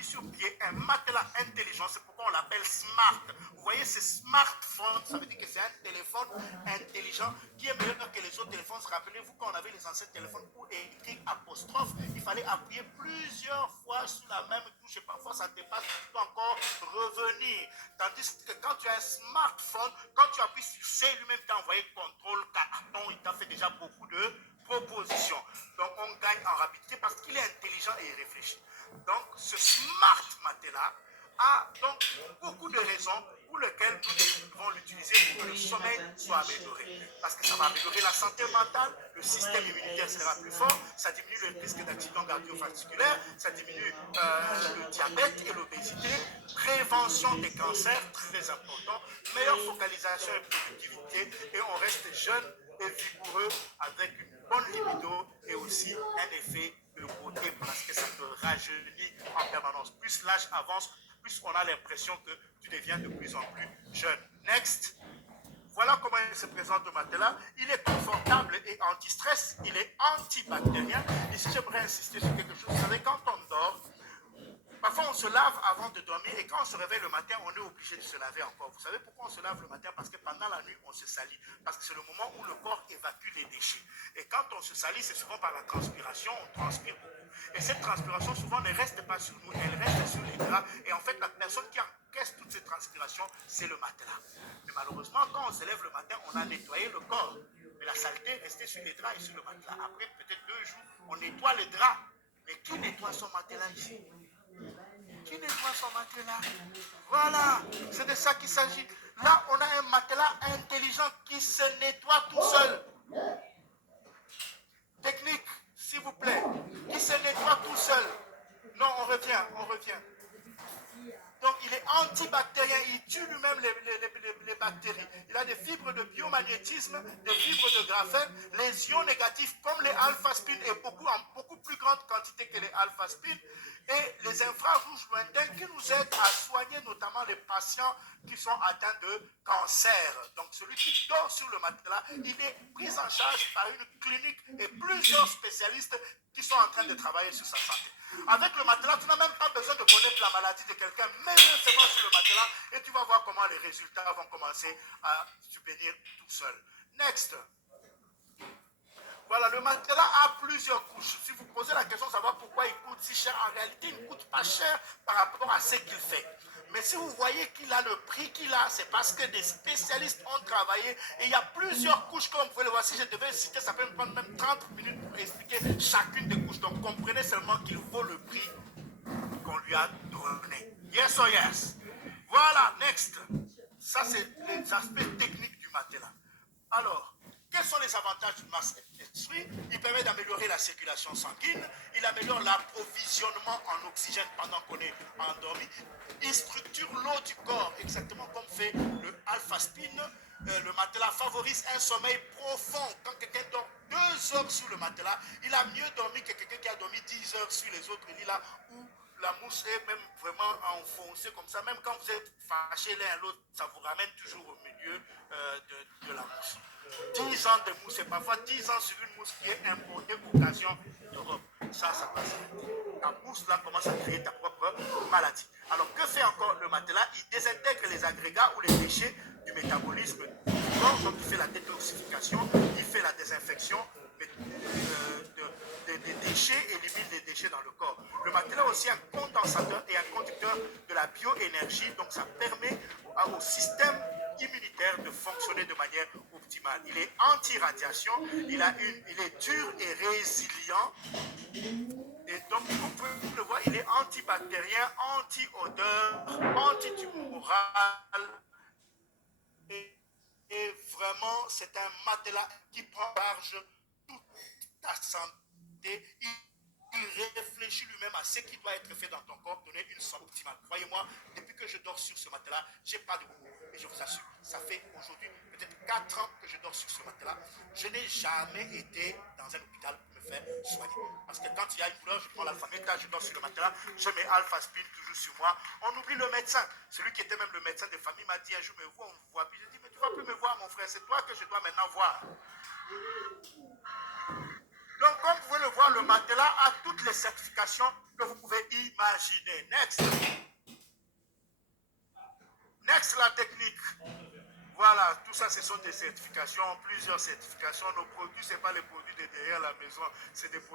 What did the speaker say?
mis sur pied un matelas intelligent. C'est pourquoi on l'appelle smart. Vous voyez, c'est smartphone. Ça veut dire que c'est un téléphone intelligent qui est meilleur que les autres téléphones. Rappelez-vous, quand on avait les anciens téléphones, pour écrire apostrophe, il fallait appuyer plusieurs fois sur la même touche et parfois ça dépasse, tu peux encore revenir. Tandis que quand tu as un smartphone, quand tu appuies sur C, lui-même t'a envoyé contrôle carton, il t'a fait déjà beaucoup de propositions. Donc on gagne en rapidité parce qu'il est intelligent et il réfléchit. Donc ce smart matelas a donc beaucoup de raisons pour lesquelles nous devons l'utiliser pour que le sommeil soit amélioré. Parce que ça va améliorer la santé mentale, le système immunitaire sera plus fort, ça diminue le risque d'accident cardiovasculaire, ça diminue le diabète et l'obésité, prévention des cancers, très important, meilleure focalisation et productivité, et on reste jeune et vigoureux avec une bonne libido et aussi un effet de beauté parce que ça te rajeunit en permanence. Plus l'âge avance, plus on a l'impression que tu deviens de plus en plus jeune. Next. Voilà comment il se présente le matelas. Il est confortable et anti-stress. Il est antibactérien. Ici, j'aimerais insister sur quelque chose. Vous savez, quand on dort, parfois on se lave avant de dormir et quand on se réveille le matin, on est obligé de se laver encore. Vous savez pourquoi on se lave le matin? Parce que pendant la nuit, on se salit. Parce que c'est le moment où le corps évacue les déchets. Et quand on se salit, c'est souvent par la transpiration, on transpire beaucoup. Et cette transpiration, souvent, ne reste pas sur nous, elle reste sur les draps. Et en fait, la personne qui encaisse toute cette transpiration, c'est le matelas. Mais malheureusement, quand on se lève le matin, on a nettoyé le corps. Mais la saleté est restée sur les draps et sur le matelas. Après peut-être 2 jours, on nettoie les draps. Mais qui nettoie son matelas ici? Qui nettoie son matelas? Voilà, c'est de ça qu'il s'agit. Là, on a un matelas intelligent qui se nettoie tout seul. Technique, s'il vous plaît, qui se nettoie tout seul. Non, on revient. Donc, il est antibactérien, il tue lui-même les bactéries. Il a des fibres de biomagnétisme, des fibres de graphène, les ions négatifs comme les alpha-spin et en beaucoup plus grande quantité que les alpha-spin et les infrarouges lointains qui nous aident à soigner notamment les patients qui sont atteints de cancer. Donc, celui qui dort sur le matelas, il est pris en charge par une clinique et plusieurs spécialistes qui sont en train de travailler sur sa santé. Avec le matelas, tu n'as même pas besoin de connaître la maladie de quelqu'un, mets-le seulement sur le matelas et tu vas voir comment les résultats vont commencer à subvenir tout seul. Next. Voilà, le matelas a plusieurs couches. Si vous posez la question de savoir pourquoi il coûte si cher, en réalité, il ne coûte pas cher par rapport à ce qu'il fait. Mais si vous voyez qu'il a le prix qu'il a, c'est parce que des spécialistes ont travaillé et il y a plusieurs couches, comme vous pouvez le voir. Si je devais citer, ça peut me prendre même 30 minutes pour expliquer chacune des couches. Donc comprenez seulement qu'il vaut le prix qu'on lui a donné. Yes or yes? Voilà, next. Ça, c'est les aspects techniques du matelas. Alors, quels sont les avantages du matelas? Il permet d'améliorer la circulation sanguine, il améliore l'approvisionnement en oxygène pendant qu'on est endormi, il structure l'eau du corps, exactement comme fait le alpha-spin. Le matelas favorise un sommeil profond. Quand quelqu'un dort 2 heures sur le matelas, il a mieux dormi que quelqu'un qui a dormi 10 heures sur les autres lits là où la mousse est même vraiment enfoncée comme ça. Même quand vous êtes fâchés l'un à l'autre, ça vous ramène toujours au milieu de la mousse. 10 ans de mousse et parfois 10 ans sur une mousse qui est importée occasion d'Europe. Ça passe. Ta mousse là commence à créer ta propre maladie. Alors que fait encore le matelas? Il désintègre les agrégats ou les déchets du métabolisme du corps. Donc il fait la détoxification, il fait la désinfection des déchets, élimine les déchets dans le corps. Le matelas est aussi un condensateur et un conducteur de la bioénergie. Donc ça permet au système immunitaire de fonctionner de manière optimale. Il est anti-radiation, il est dur et résilient. Et donc, vous pouvez le voir, il est antibactérien, anti-odeur, antitumoral. Et vraiment, c'est un matelas qui prend charge toute ta santé. Il réfléchit lui-même à ce qui doit être fait dans ton corps, donner une santé optimale. Croyez-moi, depuis que je dors sur ce matelas, je n'ai pas de boulot. Et je vous assure, ça fait aujourd'hui peut-être 4 ans que je dors sur ce matelas. Je n'ai jamais été dans un hôpital pour me faire soigner. Parce que quand il y a une douleur, je prends l'alpha-bêta, je dors sur le matelas, je mets alpha-spin toujours sur moi. On oublie le médecin. Celui qui était même le médecin de famille m'a dit un jour, mais vous, on vous voit plus. Je dis, mais tu ne vas plus me voir, mon frère, c'est toi que je dois maintenant voir. Donc, comme vous pouvez le voir, le matelas a toutes les certifications que vous pouvez imaginer. Imaginez. Next. Next, la technique. Voilà, tout ça, ce sont des certifications, plusieurs certifications. Nos produits, ce n'est pas les produits de derrière la maison, c'est des produits